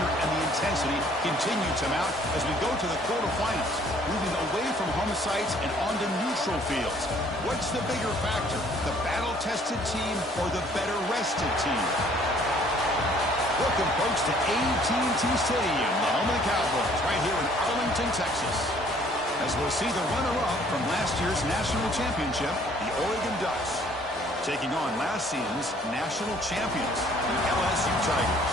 pressure and the intensity continue to mount as we go to the quarterfinals, moving away from home sites and onto neutral fields. What's the bigger factor, the battle-tested team or the better-rested team? Welcome, folks, to AT&T Stadium, the home of the Cowboys, right here in Arlington, Texas. As we'll see the runner-up from last year's national championship, the Oregon Ducks, taking on last season's national champions, the LSU Tigers.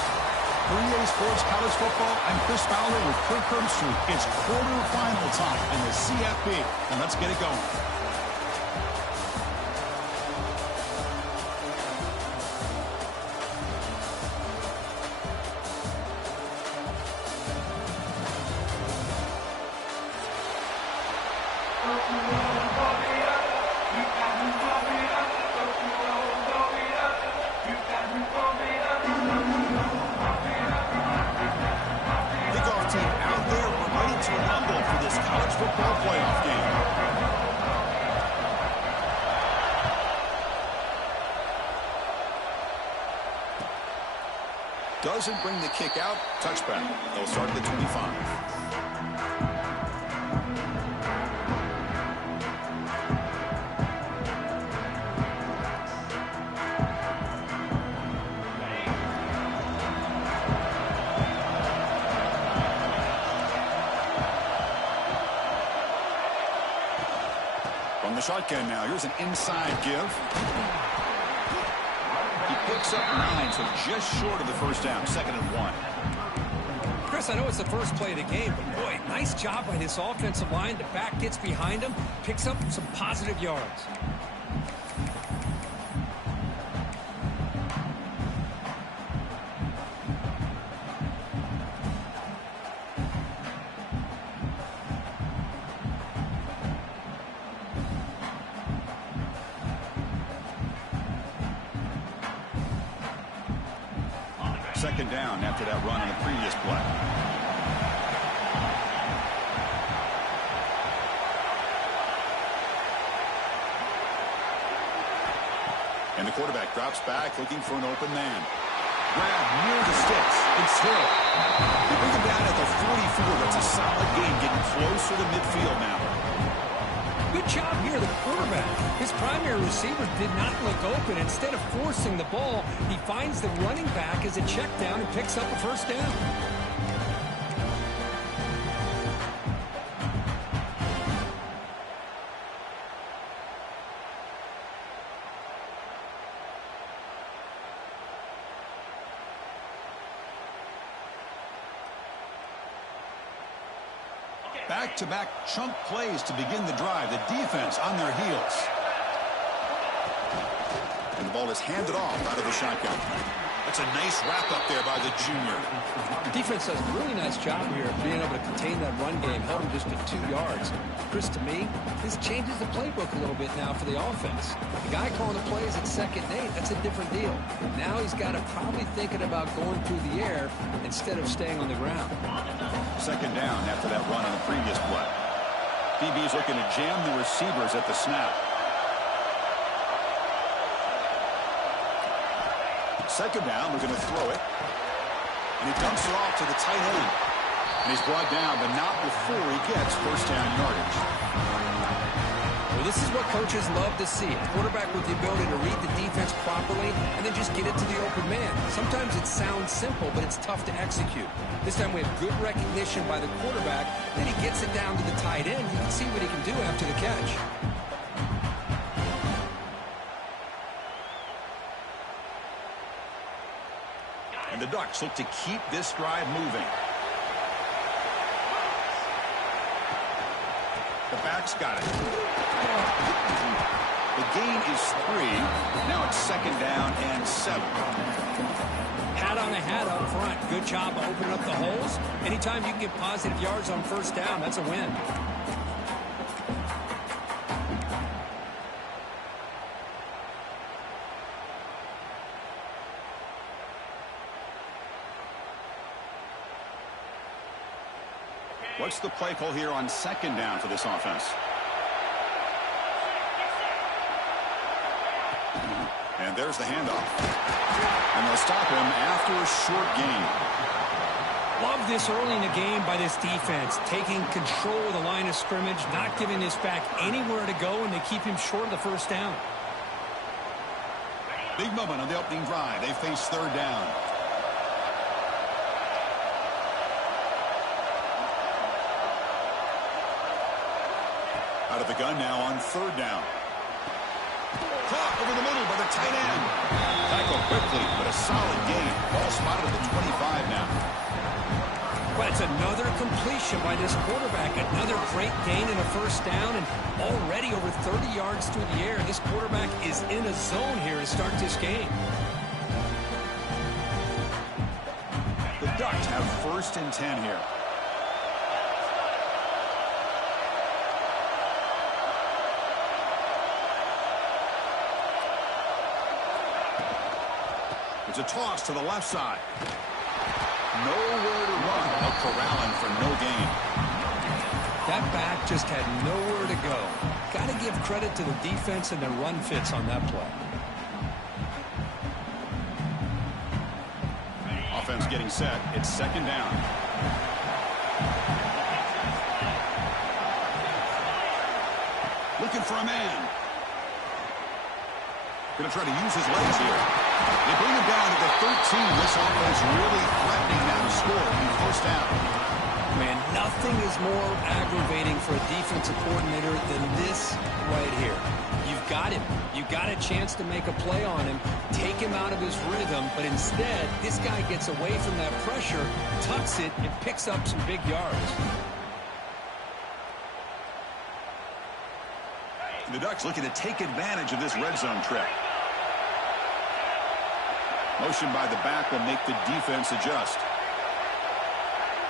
For EA Sports College Football, I'm Chris Fowler with Kirk Herbstreit. It's quarterfinal time in the CFP, and let's get it going. Doesn't bring the kick out. Touchback. They'll start at the 25. From the shotgun now. Here's an inside give. Picks up 9, so just short of the first down. 2nd and 1. Chris, I know it's the first play of the game, but boy, nice job by this offensive line. The back gets behind him, picks up some positive yards. Second down after that run on the previous play. And the quarterback drops back looking for an open man. Grab near the sticks. And still, they bring him down at the 44. That's a solid gain, getting closer to midfield now. Good job here, the quarterback. His primary receiver did not look open. Instead of forcing the ball, he finds the running back as a check down and picks up a first down. Back-to-back chunk plays to begin the drive. The defense on their heels. And the ball is handed off out of the shotgun. That's a nice wrap-up there by the junior. The defense does a really nice job here of being able to contain that run game, held him just to 2 yards. Chris, to me, this changes the playbook a little bit now for the offense. The guy calling the plays at 2nd and 8, that's a different deal. Now he's got to probably thinking about going through the air instead of staying on the ground. 2nd down after that run on the previous play. DB's looking to jam the receivers at the snap. 2nd down, we're going to throw it. And he dumps it off to the tight end. And he's brought down, but not before he gets first down yardage. Well, this is what coaches love to see. A quarterback with the ability to read the defense properly and then just get it to the open man. Sometimes it sounds simple, but it's tough to execute. This time we have good recognition by the quarterback. Then he gets it down to the tight end. You can see what he can do after the catch. And the Ducks look to keep this drive moving. The back's got it. The gain is 3. Now it's 2nd down and 7. Hat on a hat up front. Good job opening up the holes. Anytime you can get positive yards on first down, that's a win. What's the play call here on 2nd down for this offense? And there's the handoff. And they'll stop him after a short gain. this early in the game by this defense, taking control of the line of scrimmage, not giving this back anywhere to go, and they keep him short of the first down. Big moment on the opening drive. They face third down. Out of the gun now on third down. Caught over the middle by the tight end. Tackled quickly, but a solid gain. Ball spotted at the 25 now. But it's another completion by this quarterback. Another great gain in a first down, and already over 30 yards through the air. This quarterback is in a zone here to start this game. The Ducks have first and 10 here. It's a toss to the left side. Nowhere to run. A corralling for no gain. That back just had nowhere to go. Got to give credit to the defense and the run fits on that play. Offense getting set. It's second down. Looking for a man. Going to try to use his legs here. They bring him down to the 13. This offense really threatening now to score in first down. Man, nothing is more aggravating for a defensive coordinator than this right here. You've got him. You've got a chance to make a play on him, take him out of his rhythm, but instead, this guy gets away from that pressure, tucks it, and picks up some big yards. The Ducks looking to take advantage of this red zone trip. Motion by the back will make the defense adjust.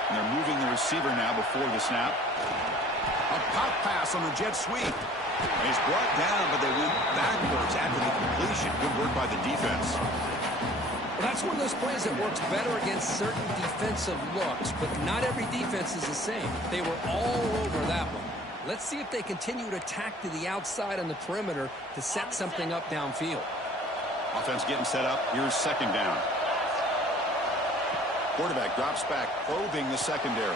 And they're moving the receiver now before the snap. A pop pass on the jet sweep. He's brought down, but they went backwards after the completion. Good work by the defense. Well, that's one of those plays that works better against certain defensive looks, but not every defense is the same. They were all over that one. Let's see if they continue to attack to the outside on the perimeter to set something up downfield. Offense getting set up. Here's second down. Quarterback drops back, probing the secondary.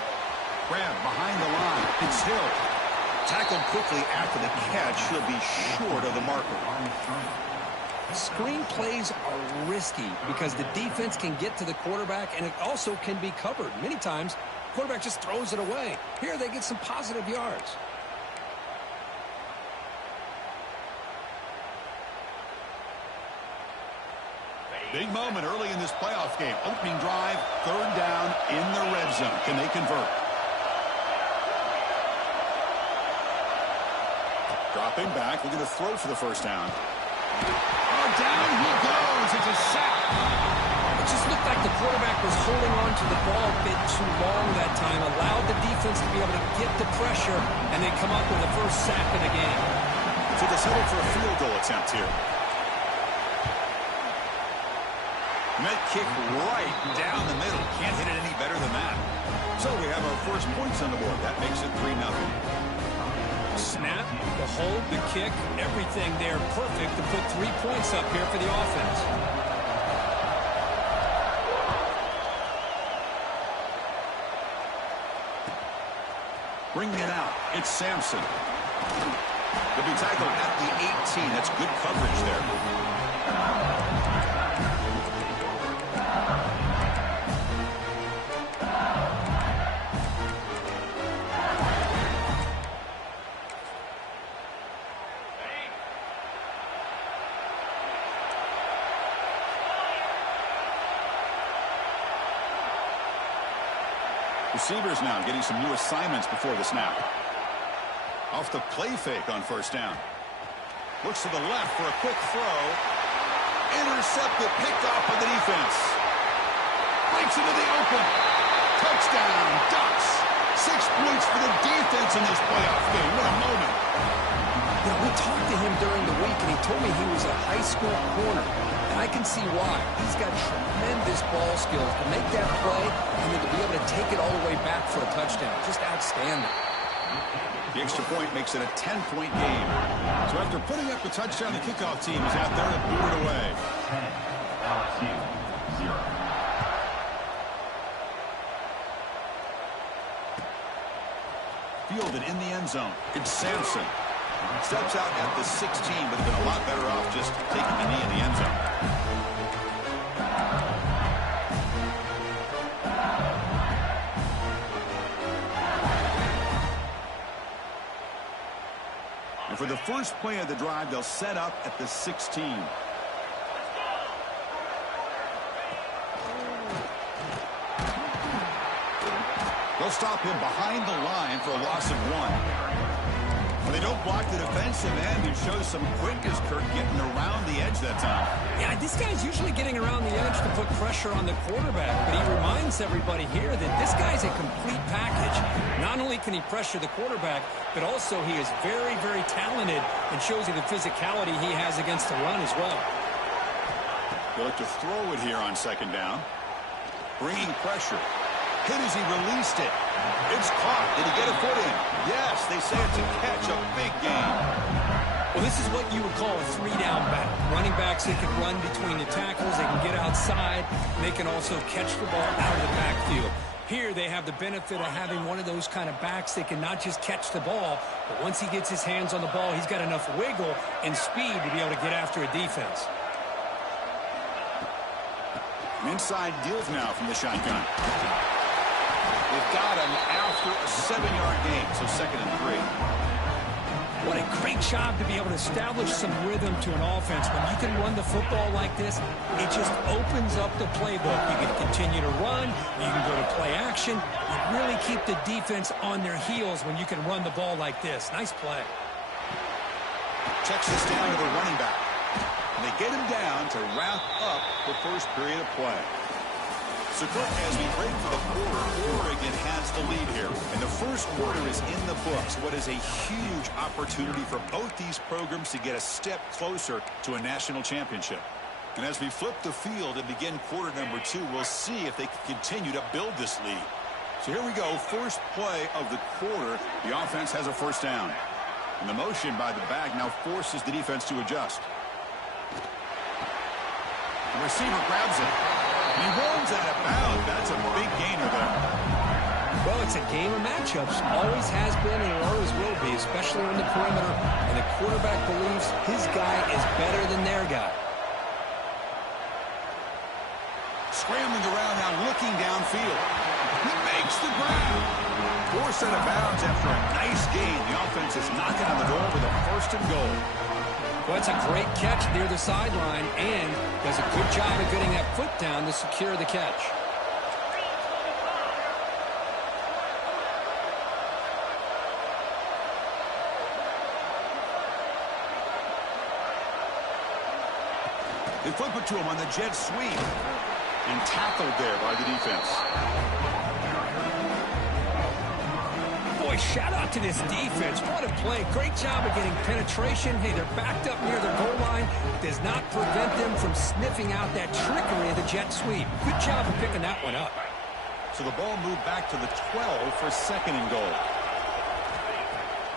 Grab behind the line. It's Hill. Tackled quickly after the catch. He'll be short of the marker. Screen plays are risky because the defense can get to the quarterback, and it also can be covered. Many times, the quarterback just throws it away. Here, they get some positive yards. Big moment early in this playoff game. Opening drive, third down in the red zone. Can they convert? Dropping back, looking to throw for the first down. Oh, down he goes. It's a sack. It just looked like the quarterback was holding on to the ball a bit too long that time, allowed the defense to be able to get the pressure, and they come up with the first sack of the game. So they settle for a field goal attempt here. And that kick right down the middle. Can't hit it any better than that. So we have our first points on the board. That makes it 3-0. Snap, the hold, the kick, everything there perfect to put 3 points up here for the offense. Bringing it out, it's Sampson. He'll be tackled at the 18. That's good coverage there. Receivers now getting some new assignments before the snap. Off the play fake on first down. Looks to the left for a quick throw. Intercepted, picked off by the defense. Breaks into the open. Touchdown, Ducks. 6 points for the defense in this playoff game. What a moment. Yeah, we talked to him during the week, and he told me he was a high school corner. And I can see why. He's got tremendous ball skills to make that play and then to be able to take it all the way back for a touchdown. Just outstanding. The extra point makes it a 10-point game. So after putting up the touchdown, the kickoff team is out there to boot it away. 10, 0. fielded in the end zone. It's Sampson. Steps out at the 16, but have been a lot better off just taking a knee in the end zone. And for the first play of the drive, they'll set up at the 16. They'll stop him behind the line for a loss of 1. When they don't block the defensive end, he shows some quickness, Kirk, getting around the edge that time. Yeah, this guy's usually getting around the edge to put pressure on the quarterback, but he reminds everybody here that this guy's a complete package. Not only can he pressure the quarterback, but also he is very, very talented and shows you the physicality he has against the run as well. They look to throw it here on second down. Bringing pressure. Hit as he released it. It's caught. Did he get a foot in? Yes, they say it's a catch, a big gain. Well, this is what you would call a three-down back. Running backs that can run between the tackles, they can get outside, they can also catch the ball out of the backfield. Here they have the benefit of having one of those kind of backs that can not just catch the ball, but once he gets his hands on the ball, he's got enough wiggle and speed to be able to get after a defense. Inside deals now from the shotgun. They've got him after a 7-yard gain, so 2nd and 3. What a great job to be able to establish some rhythm to an offense. When you can run the football like this, it just opens up the playbook. You can continue to run, you can go to play action. You really keep the defense on their heels when you can run the ball like this. Nice play. Checks this down to the running back. And they get him down to wrap up the first period of play. So, Kirk, as we break for the quarter, Oregon has the lead here. And the first quarter is in the books. What is a huge opportunity for both these programs to get a step closer to a national championship. And as we flip the field and begin quarter number 2, we'll see if they can continue to build this lead. So here we go. First play of the quarter. The offense has a first down. And the motion by the back now forces the defense to adjust. The receiver grabs it. And he runs out of bounds. That's a big gainer there. Well, it's a game of matchups. Always has been and it always will be, especially on the perimeter. And the quarterback believes his guy is better than their guy. Scrambling around now, looking downfield. He makes the grab. Forced out of bounds after a nice gain. The offense is knocking on the door with a 1st and goal. Well, it's a great catch near the sideline and does a good job of getting that foot down to secure the catch. They flip it to him on the jet sweep. And tackled there by the defense. Boy, shout out to this defense. What a play. Great job of getting penetration. Hey, they're backed up near their goal line. Does not prevent them from sniffing out that trickery of the jet sweep. Good job of picking that one up. So the ball moved back to the 12 for 2nd and goal.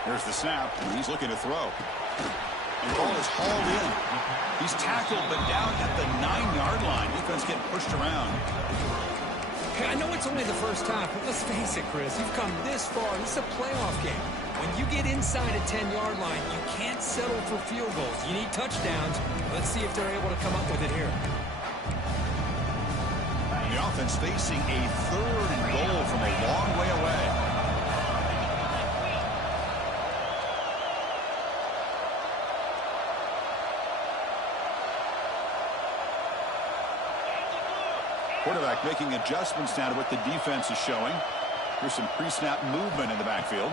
Here's the snap, and he's looking to throw. And the ball is hauled in. He's tackled, but down at the 9-yard line. Defense getting pushed around. Hey, I know it's only the first half, but let's face it, Chris. You've come this far. This is a playoff game. When you get inside a 10-yard line, you can't settle for field goals. You need touchdowns. Let's see if they're able to come up with it here. The offense facing a 3rd and goal from a long way away. Quarterback making adjustments now to what the defense is showing. Here's some pre-snap movement in the backfield.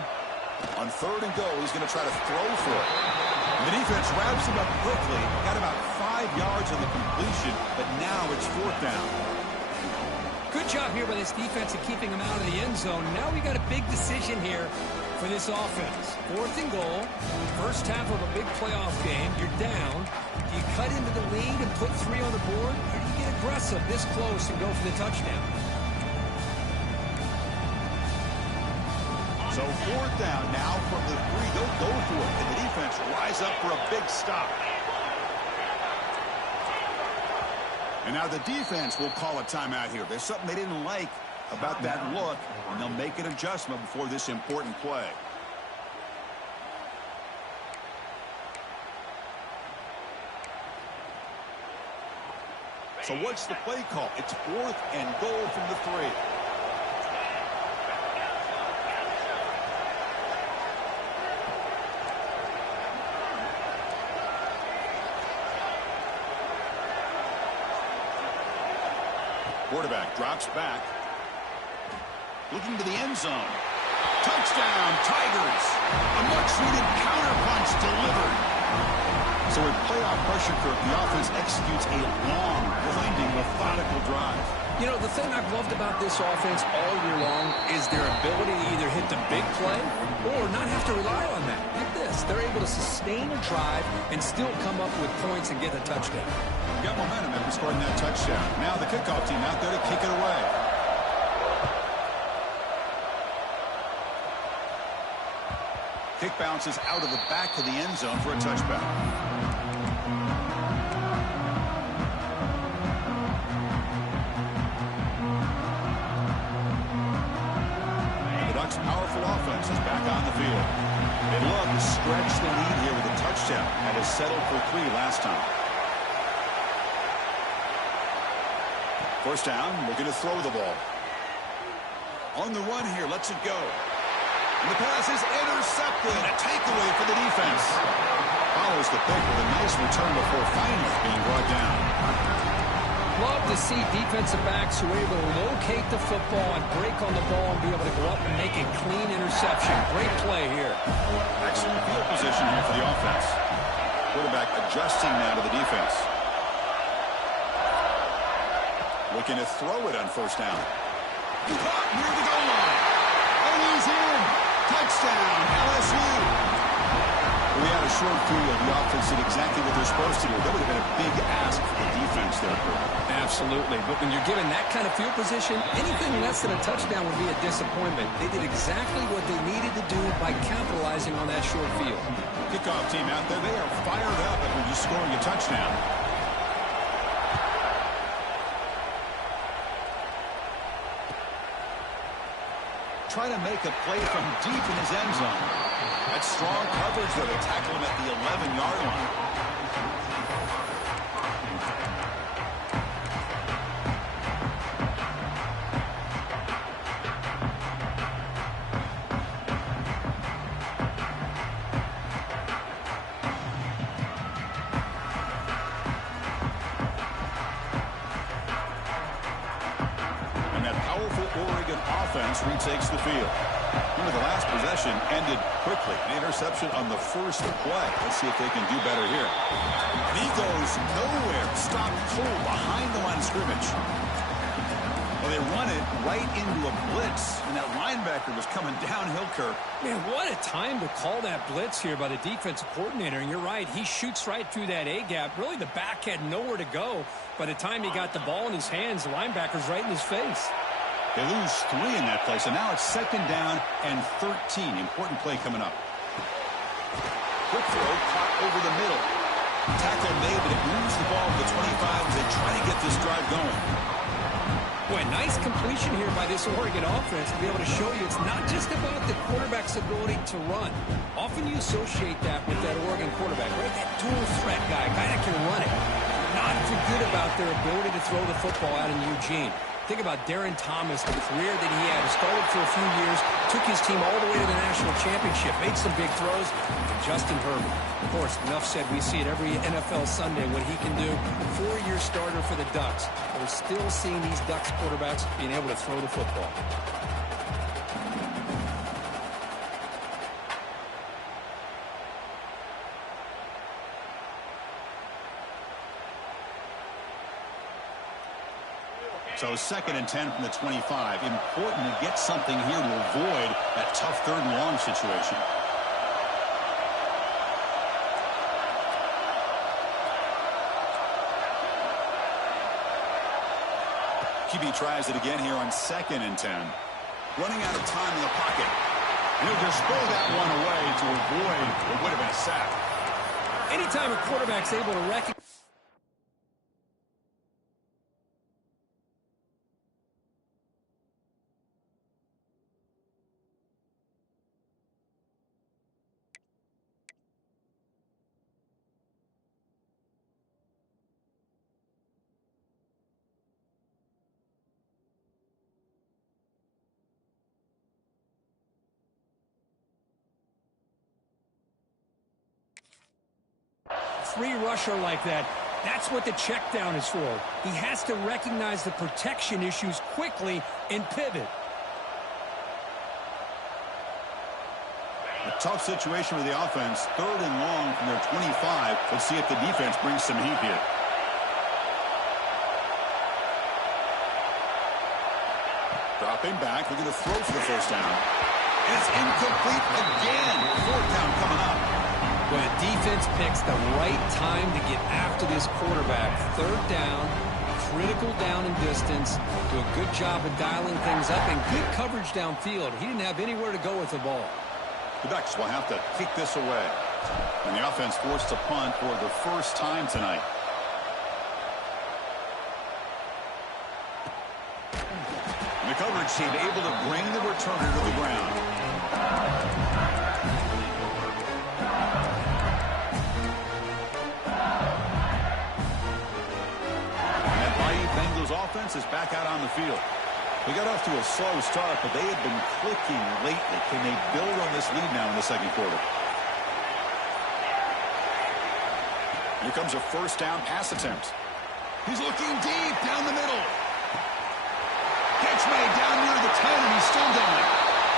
On 3rd and goal, he's going to try to throw for it. And the defense wraps him up quickly. Got about 5 yards on the completion, but now it's 4th down. Good job here by this defense of keeping him out of the end zone. Now we got a big decision here for this offense. 4th and goal, first half of a big playoff game. You're down. Do you cut into the lead and put 3 on the board, or do you get aggressive this close and go for the touchdown? So 4th down now from the 3. They'll go for it, and the defense rise up for a big stop. And now the defense will call a timeout here. There's something they didn't like about that look, and they'll make an adjustment before this important play. So what's the play call? It's 4th and goal from the 3. Quarterback drops back. Looking to the end zone. Touchdown, Tigers. A much-needed counterpunch delivered. So with playoff pressure curve, the offense executes a long, winding, methodical drive. You know, the thing I've loved about this offense all year long is their ability to either hit the big play or not have to rely on that. Like this. They're able to sustain a drive and still come up with points and get a touchdown. Got momentum after scoring that touchdown. Now the kickoff team out there to kick it away. Kick bounces out of the back of the end zone for a touchback. The Ducks' powerful offense is back on the field. They love to stretch the lead here with a touchdown and has settled for 3 last time. First down, looking to throw the ball. On the run here, lets it go. And the pass is intercepted. A takeaway for the defense. Follows the pick with a nice return before finally being brought down. Love to see defensive backs who are able to locate the football and break on the ball and be able to go up and make a clean interception. Great play here. Excellent field position here for the offense. Quarterback adjusting now to the defense. Looking to throw it on first down. Caught near the goal line. And he's in. Touchdown, LSU. We had a short field. The offense did exactly what they're supposed to do. That would have been a big ask for the defense there. Absolutely. But when you're given that kind of field position, anything less than a touchdown would be a disappointment. They did exactly what they needed to do by capitalizing on that short field. Kickoff team out there, they are fired up after just scoring a touchdown. Trying to make a play from deep in his end zone. That's strong coverage, though. They tackle him at the 11-yard line. And that powerful Oregon offense retakes the field. Remember, the last possession ended quickly. An interception on the first play. Let's see if they can do better here. And he goes nowhere. Stopped cold behind the line of scrimmage. Well, they run it right into a blitz, and that linebacker was coming downhill, Kirk. Man, what a time to call that blitz here by the defensive coordinator. And you're right, he shoots right through that A-gap. Really, the back had nowhere to go. By the time he got the ball in his hands, the linebacker's right in his face. They lose 3 in that play, so now it's 2nd down and 13. Important play coming up. Quick throw, caught over the middle. Tackle made, but it moves the ball to the 25 as they try to get this drive going. Boy, nice completion here by this Oregon offense to be able to show you it's not just about the quarterback's ability to run. Often you associate that with that Oregon quarterback, right? That dual threat guy that can run it. Not forget about their ability to throw the football out in Eugene. Think about Darren Thomas, the career that he had. He started for a few years, took his team all the way to the national championship, made some big throws. And Justin Herbert, of course, enough said, we see it every NFL Sunday what he can do. 4-year starter for the Ducks. We're still seeing these Ducks quarterbacks being able to throw the football. So 2nd and 10 from the 25. Important to get something here to avoid that tough 3rd and long situation. QB tries it again here on 2nd and 10. Running out of time in the pocket. And he'll just throw that one away to avoid what would have been a sack. Anytime a quarterback's able to recognize free rusher like that, that's what the check down is for. He has to recognize the protection issues quickly and pivot. A tough situation with the offense. 3rd and long from their 25. Let's see if the defense brings some heat here. Dropping back, looking to throw for the first down. It's incomplete again. 4th down coming up. When the defense picks the right time to get after this quarterback, 3rd down, critical down and distance, do a good job of dialing things up, and good coverage downfield. He didn't have anywhere to go with the ball. The Ducks will have to kick this away. And the offense forced to punt for the first time tonight. And the coverage team able to bring the returner to the ground. Bengals offense is back out on the field. They got off to a slow start, but they have been clicking lately. Can they build on this lead now in the second quarter? Here comes a first down pass attempt. He's looking deep down the middle. Catch made down near the 10, and he's still going.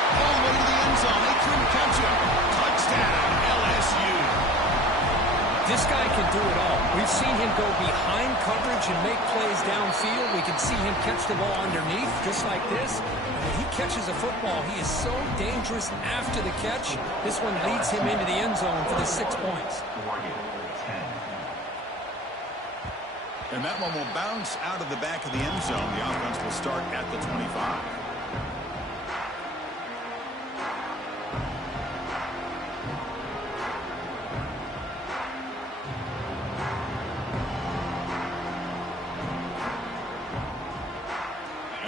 All the way to the end zone. They couldn't catch him. Touchdown, LSU. This guy can do it all. We've seen him go behind coverage and make plays downfield. We can see him catch the ball underneath, just like this. When he catches a football, he is so dangerous after the catch. This one leads him into the end zone for the 6 points. And that one will bounce out of the back of the end zone. The offense will start at the 25.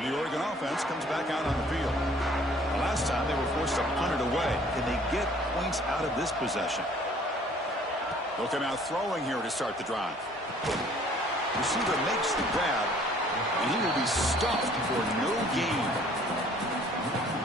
The Oregon offense comes back out on the field. The last time they were forced to punt it away. Can they get points out of this possession? Looking out throwing here to start the drive. Receiver makes the grab, and he will be stuffed for no gain.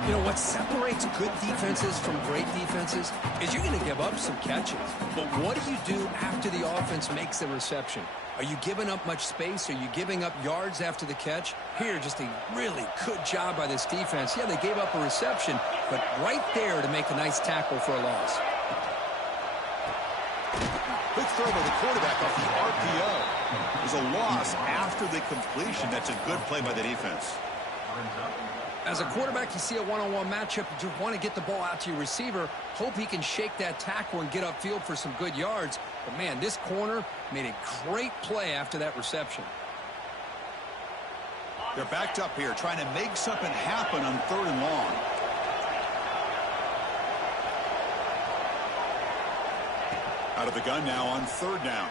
You know, what separates good defenses from great defenses is you're going to give up some catches. But what do you do after the offense makes the reception? Are you giving up much space? Are you giving up yards after the catch? Here, just a really good job by this defense. Yeah, they gave up a reception, but right there to make a nice tackle for a loss. Quick throw by the quarterback off the RPO. There's a loss after the completion. That's a good play by the defense. As a quarterback, you see a one-on-one matchup. You want to get the ball out to your receiver. Hope he can shake that tackle and get upfield for some good yards. But, man, this corner made a great play after that reception. They're backed up here, trying to make something happen on 3rd and long. Out of the gun now on 3rd down.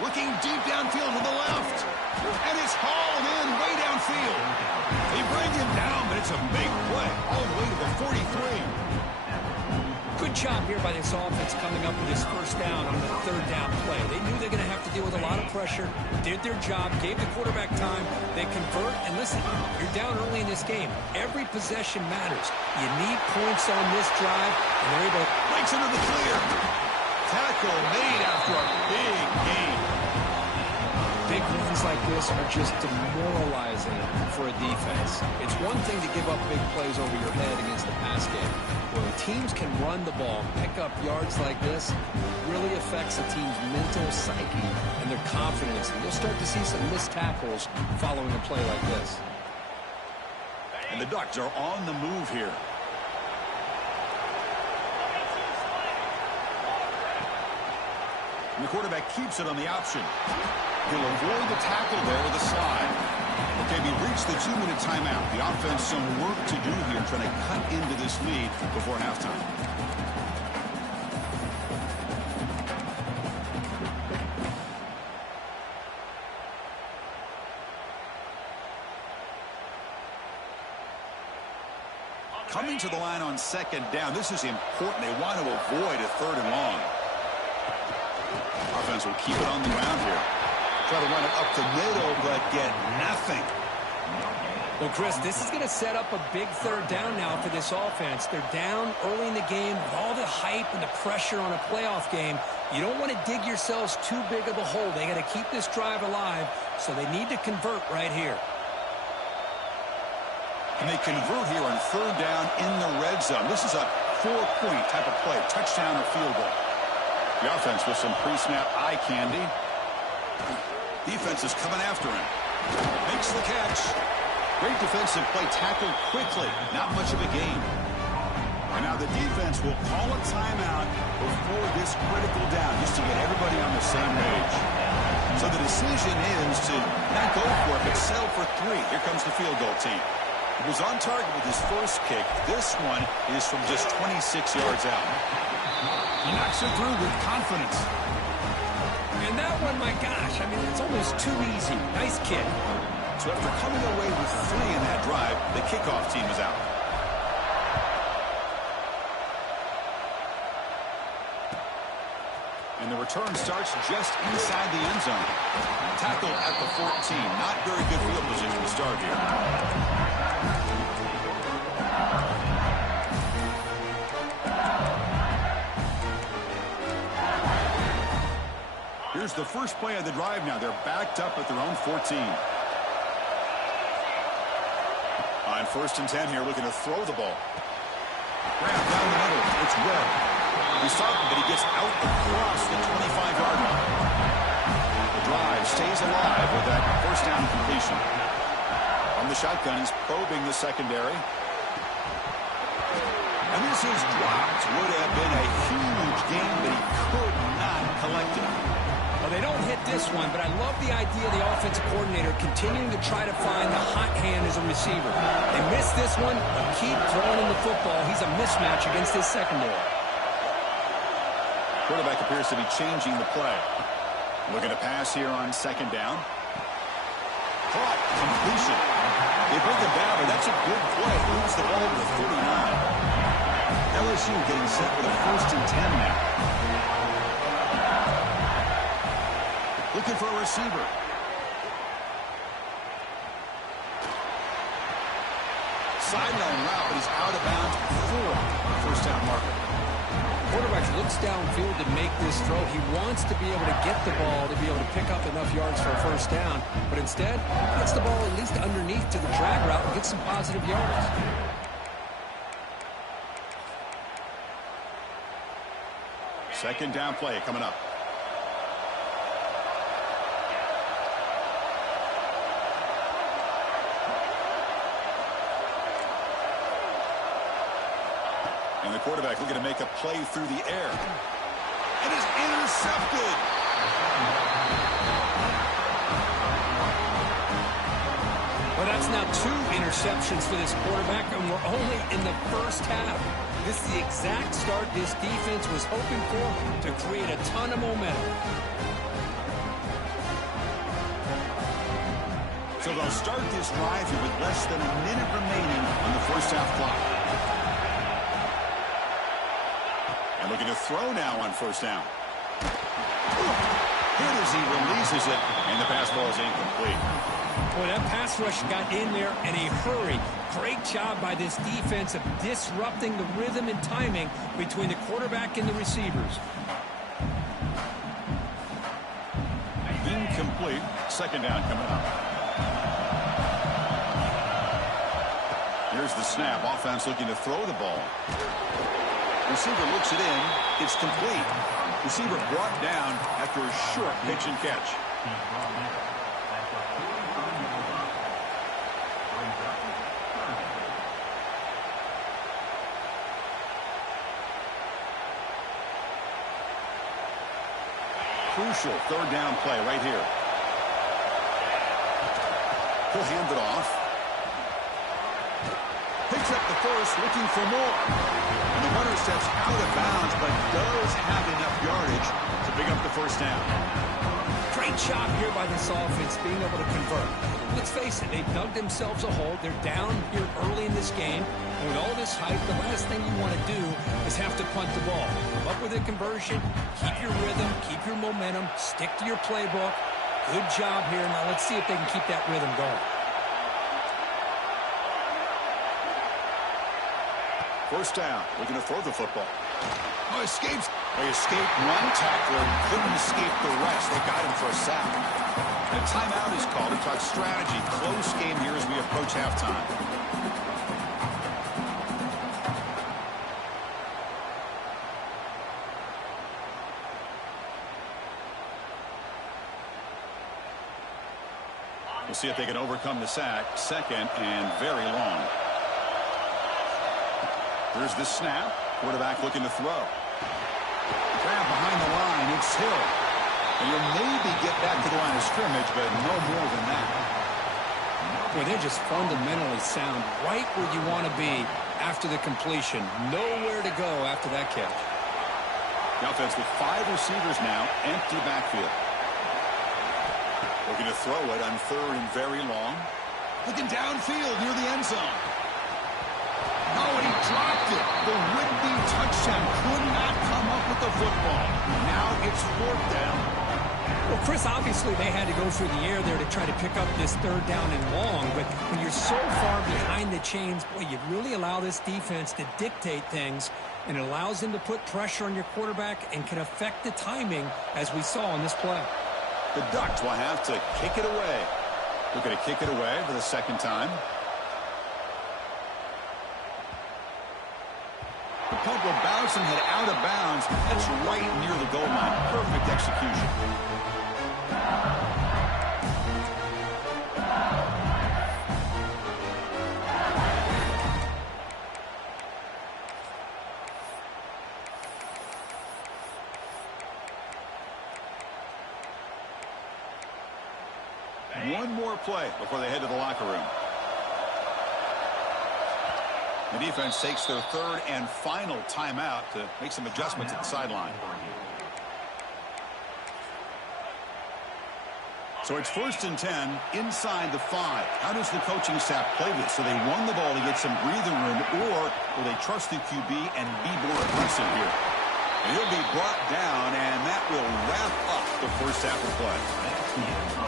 Looking deep downfield to the left. And it's hauled in way downfield. They bring him down, but it's a big play all the way to the 43. Good job here by this offense coming up with this first down on the 3rd down play. They knew they were going to have to deal with a lot of pressure, did their job, gave the quarterback time. They convert, and listen, you're down early in this game. Every possession matters. You need points on this drive, and they're able to breaks into the clear. Tackle made after a big gain. Big runs like this are just demoralizing for a defense. It's one thing to give up big plays over your head against the pass game. When teams can run the ball, pick up yards like this, it really affects a team's mental psyche and their confidence. And you'll start to see some missed tackles following a play like this. And the Ducks are on the move here. And the quarterback keeps it on the option. He'll avoid the tackle there with a slide. Okay, we reached the 2-minute timeout. The offense some work to do here, trying to cut into this lead before halftime. Coming to the line on 2nd down. This is important. They want to avoid a 3rd and long. Offense will keep it on the ground here. Try to run it up the middle, but get nothing. Well, Chris, this is going to set up a big third down now for this offense. They're down early in the game with all the hype and the pressure on a playoff game. You don't want to dig yourselves too big of a hole. They got to keep this drive alive, so they need to convert right here. And they convert here on third down in the red zone. This is a 4-point type of play, touchdown or field goal. The offense with some pre-snap eye candy. Defense is coming after him. Makes the catch. Great defensive play, tackled quickly. Not much of a gain. And now the defense will call a timeout before this critical down, just to get everybody on the same page. So the decision is to not go for it, but settle for 3. Here comes the field goal team. He was on target with his first kick. This one is from just 26 yards out. He knocks it through with confidence. And that one, my gosh, I mean, it's almost too easy. Nice kick. So after coming away with 3 in that drive, the kickoff team is out. And the return starts just inside the end zone. Tackle at the 14. Not very good field position to start here. Here's the first play of the drive now. They're backed up at their own 14. On 1st and 10 here, looking to throw the ball. Grab down the middle. It's Webb. He's starting, but he gets out across the 25-yard line. The drive stays alive with that first down completion. From the shotgun, he's probing the secondary. And this is dropped. Would have been a huge gain, but he could not collect it. Well, they don't hit this one, but I love the idea of the offensive coordinator continuing to try to find the hot hand as a receiver. They miss this one, but keep throwing him the football. He's a mismatch against his secondary. Quarterback appears to be changing the play. Looking to pass here on 2nd down. Caught. Completion. They bring him down, but that's a good play. Moves the ball to the 39. LSU getting set with a 1st and 10 now. Looking for a receiver. Sideline route, but he's out of bounds before the 1st down marker. Quarterback looks downfield to make this throw. He wants to be able to get the ball to be able to pick up enough yards for a 1st down, but instead gets the ball at least underneath to the drag route and gets some positive yards. Second down play coming up. And the quarterback looking to make a play through the air. It is intercepted. Well, that's now 2 interceptions for this quarterback, and we're only in the first half. This is the exact start this defense was hoping for to create a ton of momentum. So they'll start this drive here with less than a minute remaining on the first half clock. And looking to throw now on 1st down. Here as he releases it, and the pass ball is incomplete. Boy, that pass rush got in there in a hurry. Great job by this defense of disrupting the rhythm and timing between the quarterback and the receivers. Incomplete. 2nd down coming up. Here's the snap. Offense looking to throw the ball. Receiver looks it in. It's complete. Receiver brought down after a short pitch and catch. Crucial 3rd down play right here. He'll hand it off. Picks up the first, looking for more. And the runner steps out of bounds, but does have enough yardage to pick up the 1st down. Great job here by this offense being able to convert. Let's face it, they've dug themselves a hole. They're down here early in this game. And with all this hype, the last thing you want to do is have to punt the ball. Come up with a conversion, keep your rhythm, keep your momentum, stick to your playbook. Good job here. Now let's see if they can keep that rhythm going. First down. Looking to throw the football. Oh, escapes. They escaped one tackler. Couldn't escape the rest. They got him for a sack. A timeout is called. It talks strategy. Close game here as we approach halftime. We'll see if they can overcome the sack. Second and very long. There's the snap. Quarterback looking to throw. Grab behind the line. It's Hill. And you'll maybe get back to the line of scrimmage, but no more than that. Boy, they're just fundamentally sound. Right where you want to be after the completion. Nowhere to go after that catch. The offense with 5 receivers now. Empty backfield. Looking to throw it on third and very long. Looking downfield near the end zone. No, and he dropped it. The would-be touchdown could not come up with the football. Now it's 4th down. Well, Chris, obviously they had to go through the air there to try to pick up this 3rd down and long. But when you're so far behind the chains, boy, you really allow this defense to dictate things. And it allows them to put pressure on your quarterback and can affect the timing, as we saw on this play. The Ducks will have to kick it away. Looking to kick it away for the 2nd time. The punt will bounce and head out of bounds. That's right near the goal line. Perfect execution. One more play before they head to the locker room. The defense takes their 3rd and final timeout to make some adjustments at the sideline. So it's 1st and 10 inside the 5. How does the coaching staff play this? So they run the ball to get some breathing room, or will they trust the QB and be more aggressive here? And he'll be brought down, and that will wrap up the first half of play.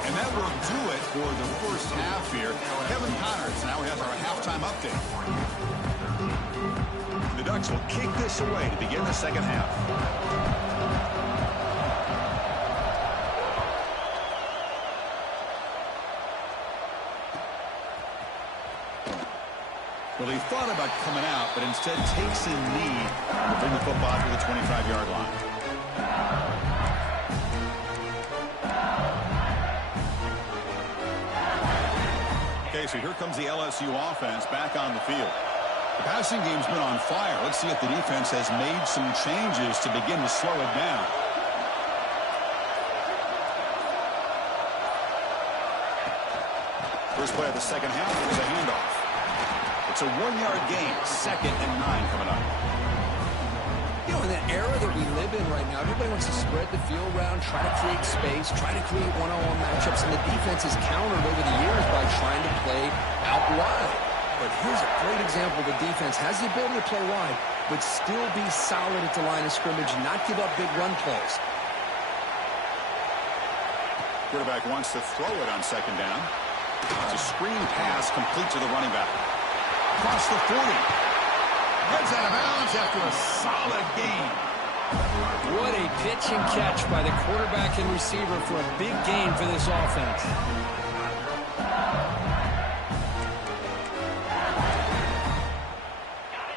And that will do it for the first half here. Kevin Connors now has our halftime update. The Ducks will kick this away to begin the second half. Well, he thought about coming out, but instead takes a knee to bring the football to the 25-yard line. Okay, so here comes the LSU offense back on the field. The passing game's been on fire. Let's see if the defense has made some changes to begin to slow it down. First play of the second half is a handoff. It's a 1-yard gain. 2nd and 9 coming up. You know, in that era that we live in right now, everybody wants to spread the field around, try to create space, try to create one-on-one matchups, and the defense is countered over the years by trying to play out wide. But here's a great example. The defense has the ability to play wide, but still be solid at the line of scrimmage, not give up big run plays. Quarterback wants to throw it on 2nd down. It's a screen pass complete to the running back. Across the 40. Heads out of bounds after a solid gain. What a pitch and catch by the quarterback and receiver for a big gain for this offense.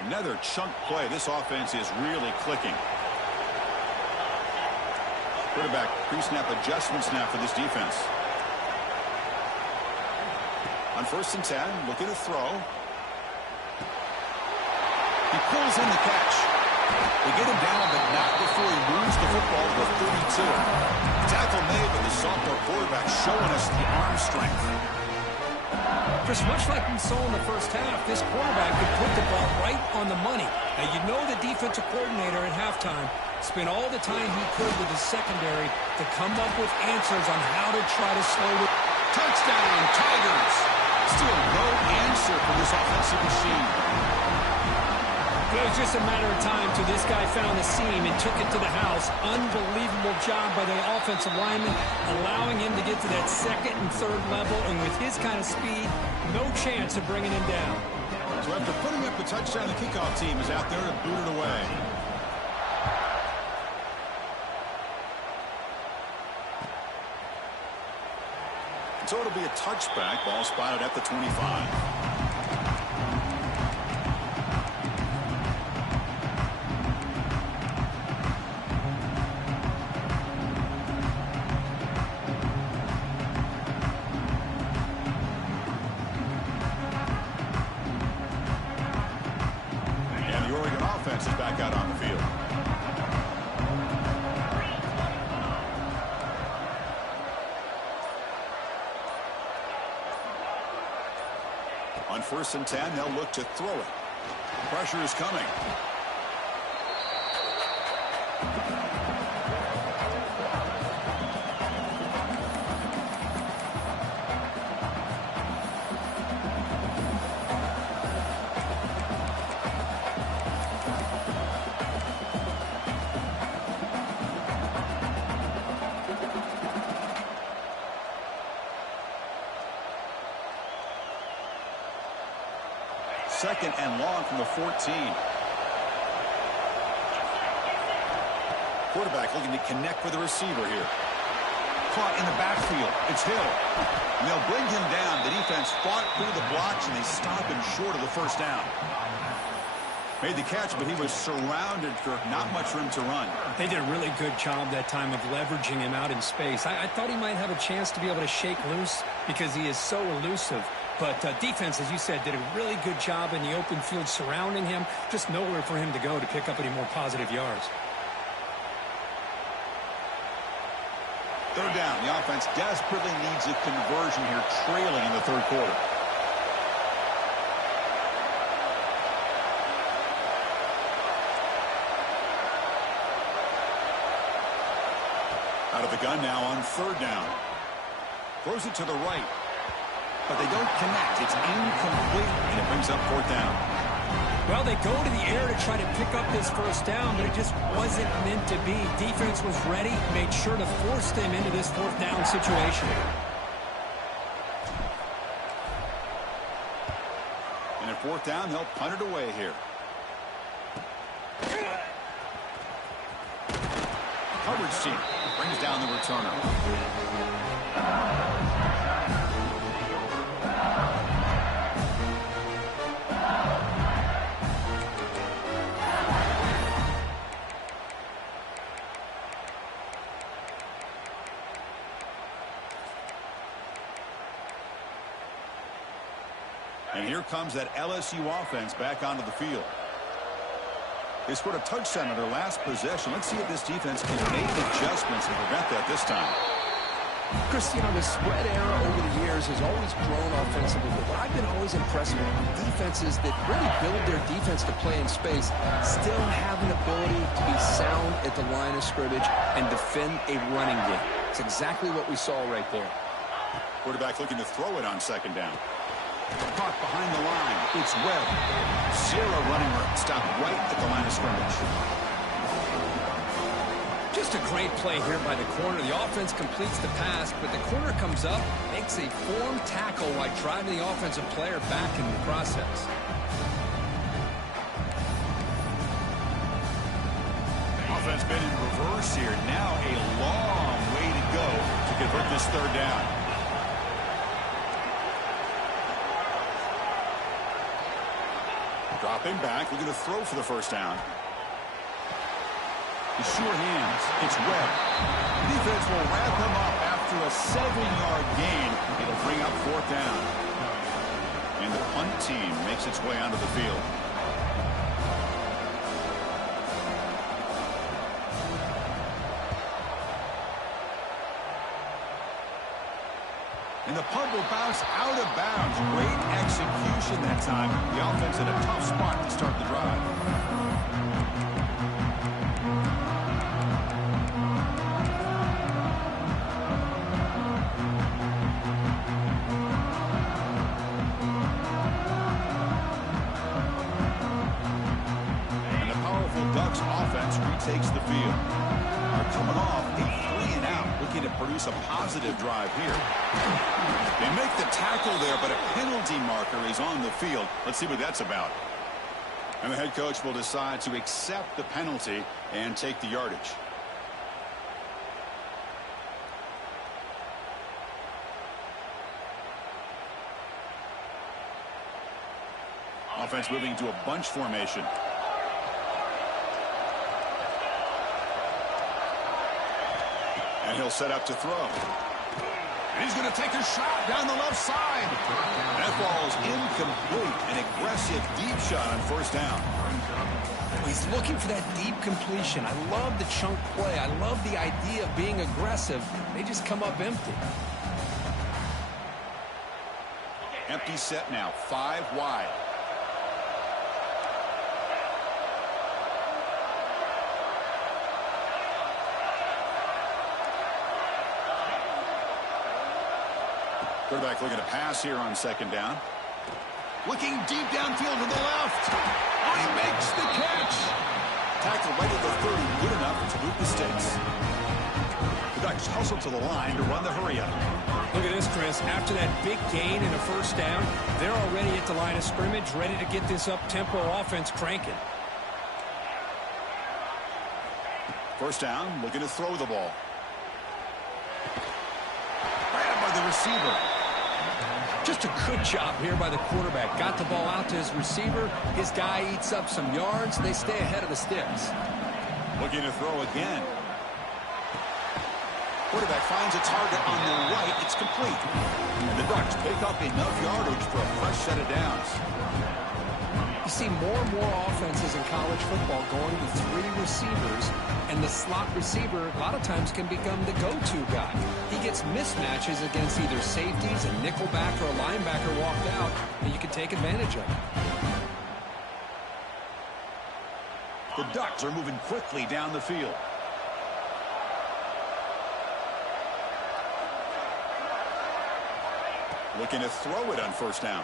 Another chunk play. This offense is really clicking. Quarterback pre-snap adjustments now for this defense. On 1st and 10, looking to throw. He pulls in the catch. They get him down, but not before he moves the football to the 32. Tackle made, but the sophomore quarterback showing us the arm strength. Just much like we saw in the first half, this quarterback could put the ball right on the money. Now, you know the defensive coordinator at halftime spent all the time he could with his secondary to come up with answers on how to try to slow it. Touchdown, Tigers. Still no answer from this offensive machine. It was just a matter of time till this guy found the seam and took it to the house. Unbelievable job by the offensive lineman, allowing him to get to that 2nd and 3rd level, and with his kind of speed, no chance of bringing him down. So after putting up a touchdown, the kickoff team is out there to boot it away. So it'll be a touchback. Ball spotted at the 25. Is back out on the field. On 1st and 10, they'll look to throw it. Pressure is coming. Second and long from the 14. Quarterback looking to connect with the receiver here. Caught in the backfield. It's Hill. And they'll bring him down. The defense fought through the blocks, and they stop him short of the first down. Made the catch, but he was surrounded for not much room to run. They did a really good job that time of leveraging him out in space. I thought he might have a chance to be able to shake loose because he is so elusive. But defense, as you said, did a really good job in the open field surrounding him. Just nowhere for him to go to pick up any more positive yards. Third down. The offense desperately needs a conversion here, trailing in the third quarter. Out of the gun now on 3rd down. Throws it to the right. But they don't connect. It's incomplete, and it brings up 4th down. Well, they go to the air to try to pick up this first down, but it just wasn't meant to be. Defense was ready, made sure to force them into this 4th down situation. And at 4th down, they'll punt it away here. Coverage team brings down the returner. And here comes that LSU offense back onto the field. They scored a touchdown on their last possession. Let's see if this defense can make adjustments and prevent that this time. Cristiano, the spread era over the years has always grown offensively, but what I've been always impressed with defenses that really build their defense to play in space still have an ability to be sound at the line of scrimmage and defend a running game. It's exactly what we saw right there. Quarterback looking to throw it on 2nd down. Caught behind the line. It's Webb. Zero running room. Stopped right at the line of scrimmage. Just a great play here by the corner. The offense completes the pass, but the corner comes up, makes a form tackle while driving the offensive player back in the process. Offense been in reverse here. Now a long way to go to convert this 3rd down. Dropping back, looking to throw for the first down. The sure hands. It's Webb. Defense will wrap him up after a 7-yard gain. It'll bring up 4th down. And the punt team makes its way onto the field. And the punt will bounce out of bounds. Great execution that time. The offense in a tough spot to start the drive. And the powerful Ducks offense retakes the field. They're coming off a 3-and-out. looking to produce a positive drive here. They make the tackle there, but a penalty marker is on the field. Let's see what that's about. And the head coach will decide to accept the penalty and take the yardage. Offense moving to a bunch formation. And he'll set up to throw. And he's going to take a shot down the left side. That ball's incomplete. An aggressive deep shot on first down. He's looking for that deep completion. I love the chunk play. I love the idea of being aggressive. They just come up empty. Empty set now, 5 wide. Quarterback looking to pass here on second down. Looking deep downfield to the left. Oh, he makes the catch. Tackle right at the 30, good enough to move the sticks. The Ducks hustle to the line to run the hurry up. Look at this, Chris. After that big gain and a first down, they're already at the line of scrimmage, ready to get this up-tempo offense cranking. First down, looking to throw the ball. Grabbed by the receiver. Just a good job here by the quarterback. Got the ball out to his receiver. His guy eats up some yards. They stay ahead of the sticks. Looking to throw again. Quarterback finds a target on the right. It's complete. And the Ducks pick up enough yardage for a fresh set of downs. You see more and more offenses in college football going to 3 receivers, and the slot receiver a lot of times can become the go-to guy. He gets mismatches against either safeties, a nickelback, or a linebacker walked out, and you can take advantage of it. The Ducks are moving quickly down the field. Looking to throw it on first down.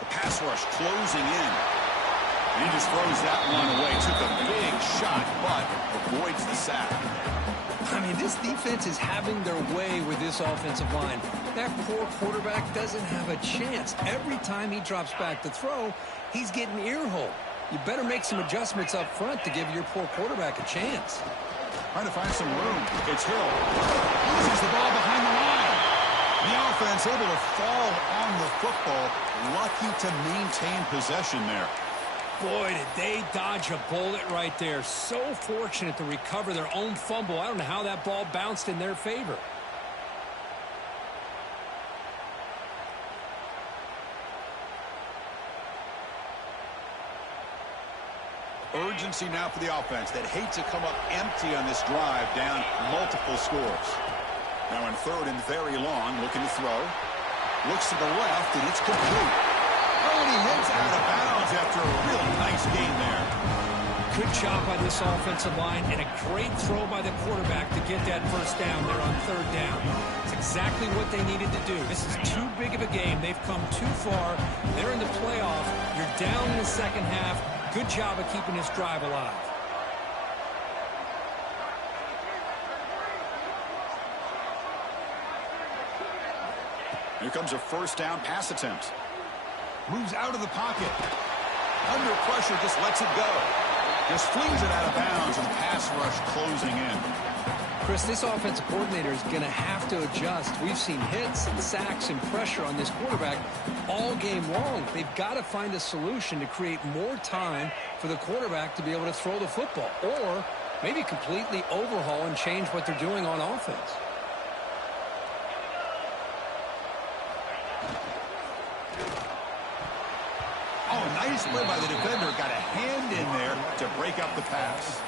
The pass rush closing in. And he just throws that one away. Took a big shot, but avoids the sack. I mean, this defense is having their way with this offensive line. That poor quarterback doesn't have a chance. Every time he drops back to throw, he's getting ear-hole. You better make some adjustments up front to give your poor quarterback a chance. Trying to find some room. It's Hill. Loses the ball behind the line. The offense able to fall on the football. Lucky to maintain possession there. Boy, did they dodge a bullet right there. So fortunate to recover their own fumble. I don't know how that ball bounced in their favor. Urgency now for the offense that hate to come up empty on this drive, down multiple scores. Now in third and very long, looking to throw. Looks to the left, and it's complete. Oh, and he heads out of bounds after a real nice game there. Good job by this offensive line, and a great throw by the quarterback to get that first down there on third down. It's exactly what they needed to do. This is too big of a game. They've come too far. They're in the playoff. You're down in the second half. Good job of keeping this drive alive. Here comes a first down pass attempt. Moves out of the pocket. Under pressure, just lets it go. Just flings it out of bounds, and the pass rush closing in. Chris, this offensive coordinator is going to have to adjust. We've seen hits and sacks and pressure on this quarterback all game long. They've got to find a solution to create more time for the quarterback to be able to throw the football, or maybe completely overhaul and change what they're doing on offense. Oh, nice play by the defender. Got a hand in there to break up the pass.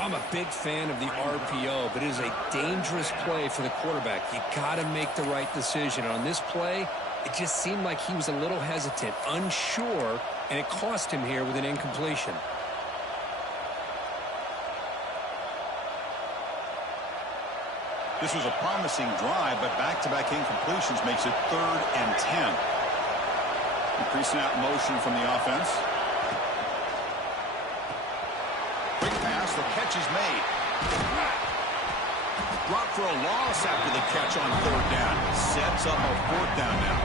I'm a big fan of the RPO, but it is a dangerous play for the quarterback. You got to make the right decision. On this play, it just seemed like he was a little hesitant, unsure, and it cost him here with an incompletion. This was a promising drive, but back-to-back incompletions makes it 3rd and 10. Increasing out motion from the offense. Quick pass, the catch is made. Brought for a loss after the catch on third down. Sets up a fourth down now.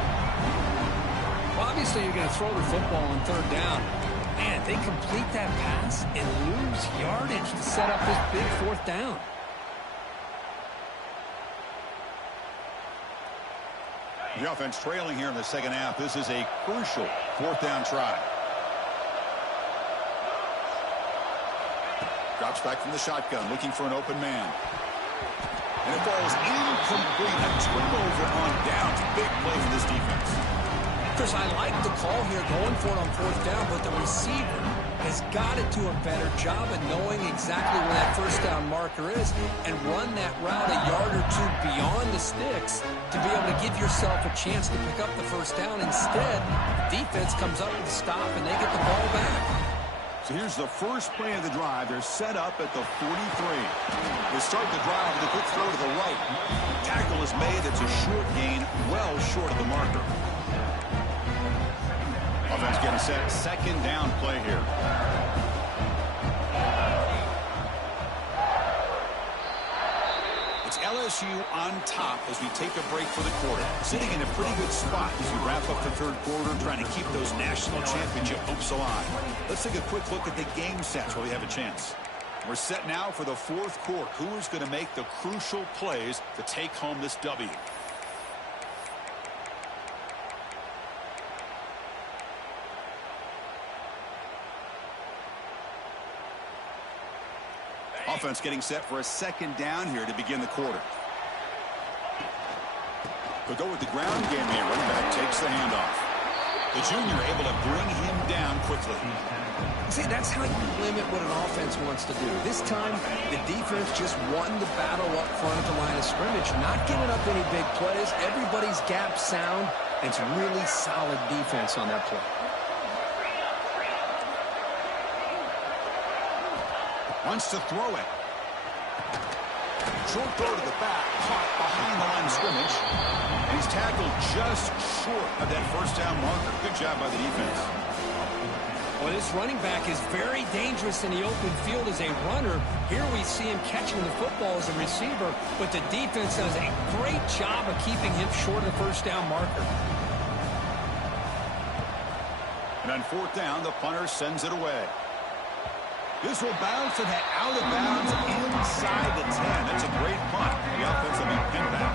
Well, obviously, you're going to throw the football on third down. Man, they complete that pass and lose yardage to set up this big fourth down. The offense trailing here in the second half. This is a crucial fourth down try. Drops back from the shotgun, looking for an open man. And it falls incomplete. A turnover on downs. Big play for this defense. Chris, I like the call here going for it on fourth down, but the receiver has got to do a better job of knowing exactly where that first down marker is and run that route a yard or two beyond the sticks to be able to give yourself a chance to pick up the first down. Instead, the defense comes up with a stop and they get the ball back. So here's the first play of the drive. They're set up at the 43. They start the drive with a quick throw to the right. Tackle is made. It's a short gain, well short of the marker. Offense getting set. Second down play here. It's LSU on top as we take a break for the quarter. Sitting in a pretty good spot as we wrap up the third quarter, trying to keep those national championship hopes alive. Let's take a quick look at the game sets while we have a chance. We're set now for the fourth quarter. Who is going to make the crucial plays to take home this W? Offense getting set for a second down here to begin the quarter. They'll go with the ground game here. Running back takes the handoff. The junior able to bring him down quickly. See, that's how you limit what an offense wants to do. This time, the defense just won the battle up front at the line of scrimmage, not giving up any big plays. Everybody's gap sound. It's really solid defense on that play. Wants to throw it. Short throw to the back, caught behind the line of scrimmage. And he's tackled just short of that first down marker. Good job by the defense. Well, this running back is very dangerous in the open field as a runner. Here we see him catching the football as a receiver, but the defense does a great job of keeping him short of the first down marker. And on fourth down, the punter sends it away. This will bounce and head out of bounds inside the 10. That's a great punt. The offense will be pinned back.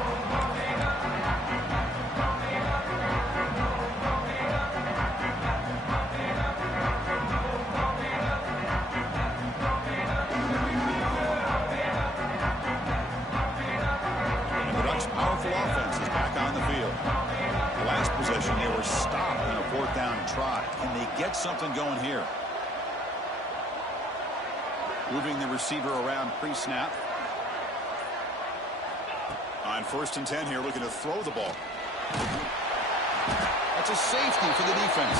And the Ducks' powerful offense is back on the field. The last possession, they were stopped on a fourth down try. Can they get something going here? Moving the receiver around pre-snap. On 1st and 10 here, looking to throw the ball. That's a safety for the defense.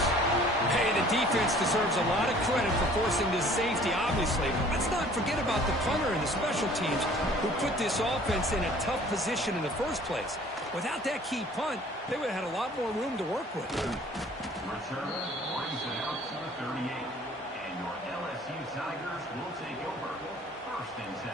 Hey, the defense deserves a lot of credit for forcing this safety, obviously. Let's not forget about the punter and the special teams who put this offense in a tough position in the first place. Without that key punt, they would have had a lot more room to work with. Return brings it out to the 38. And your LSU Tigers will take over 1st and 10.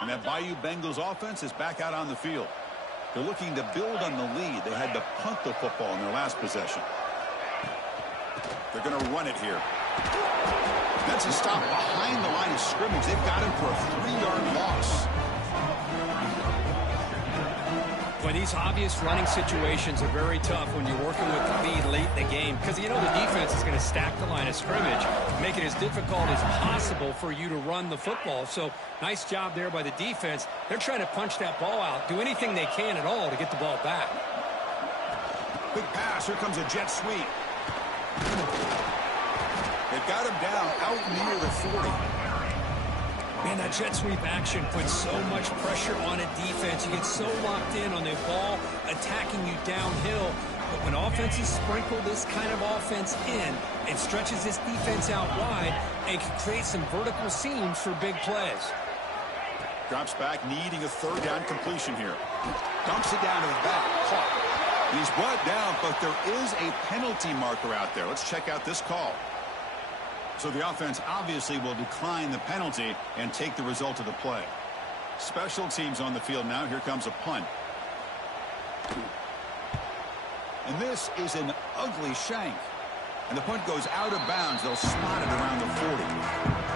And that Bayou Bengals offense is back out on the field. They're looking to build on the lead. They had to punt the football in their last possession. They're going to run it here. That's a stop behind the line of scrimmage. They've got him for a 3-yard loss. Well, these obvious running situations are very tough when you're working with the lead late in the game because, you know, the defense is going to stack the line of scrimmage, make it as difficult as possible for you to run the football. So, nice job there by the defense. They're trying to punch that ball out, do anything they can at all to get the ball back. Big pass. Here comes a jet sweep. They've got him down out near the 40. Man, that jet sweep action puts so much pressure on a defense. You get so locked in on the ball attacking you downhill. But when offenses sprinkle this kind of offense in, it stretches this defense out wide and can create some vertical seams for big plays. Drops back, needing a third down completion here. Dumps it down to the back. Caught. He's brought down, but there is a penalty marker out there. Let's check out this call. So the offense obviously will decline the penalty and take the result of the play. Special teams on the field now. Here comes a punt. And this is an ugly shank. And the punt goes out of bounds. They'll spot it around the 40.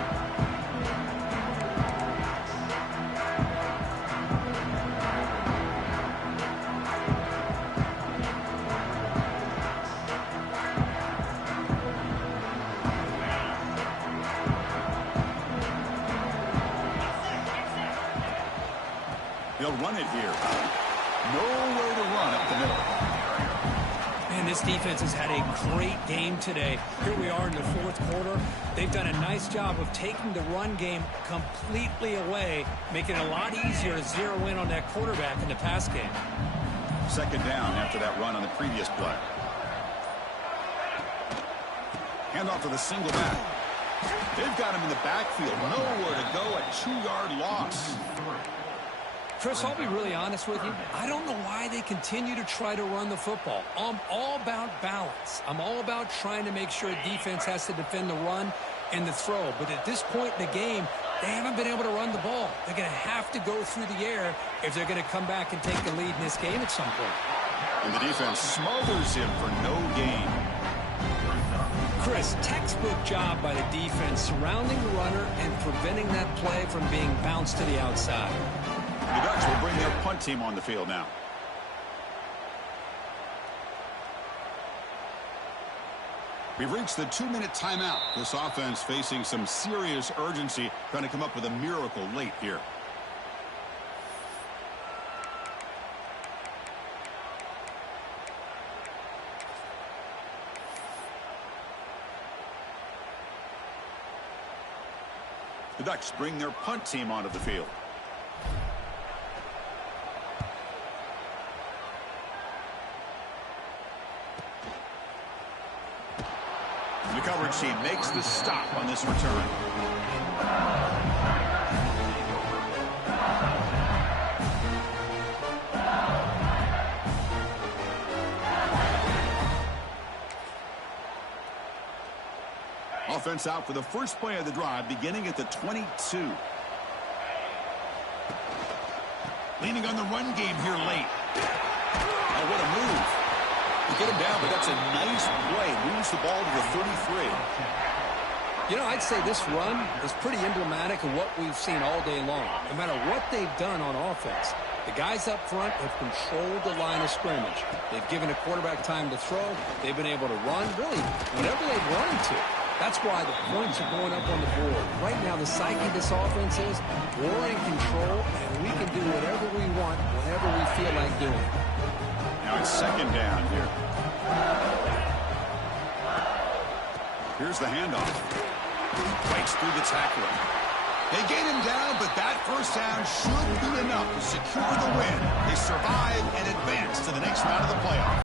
They'll run it here. Nowhere to run up the middle. And this defense has had a great game today. Here we are in the fourth quarter. They've done a nice job of taking the run game completely away, making it a lot easier to zero in on that quarterback in the pass game. Second down after that run on the previous play. Handoff to the single back. They've got him in the backfield. Nowhere to go, a 2-yard loss. Chris, I'll be really honest with you. I don't know why they continue to try to run the football. I'm all about balance. I'm all about trying to make sure a defense has to defend the run and the throw. But at this point in the game, they haven't been able to run the ball. They're going to have to go through the air if they're going to come back and take the lead in this game at some point. And the defense smothers him for no gain. Chris, textbook job by the defense surrounding the runner and preventing that play from being bounced to the outside. The Ducks will bring their punt team on the field now. We've reached the 2-minute timeout. This offense facing some serious urgency, trying to come up with a miracle late here. The Ducks bring their punt team onto the field. The coverage team makes the stop on this return. Offense out for the first play of the drive, beginning at the 22. Leaning on the run game here late. Oh, what a move. You get him down, but that's a nice play. Moves the ball to the 33. You know, I'd say this run is pretty emblematic of what we've seen all day long. No matter what they've done on offense, the guys up front have controlled the line of scrimmage. They've given a quarterback time to throw. They've been able to run, really, whenever they've wanted to. That's why the points are going up on the board. Right now, the psyche of this offense is we're in control, and we can do whatever we want whenever we feel like doing. Now it's second down here. Here's the handoff. Breaks through the tackler. They get him down, but that first down should be enough to secure the win. They survive and advance to the next round of the playoffs.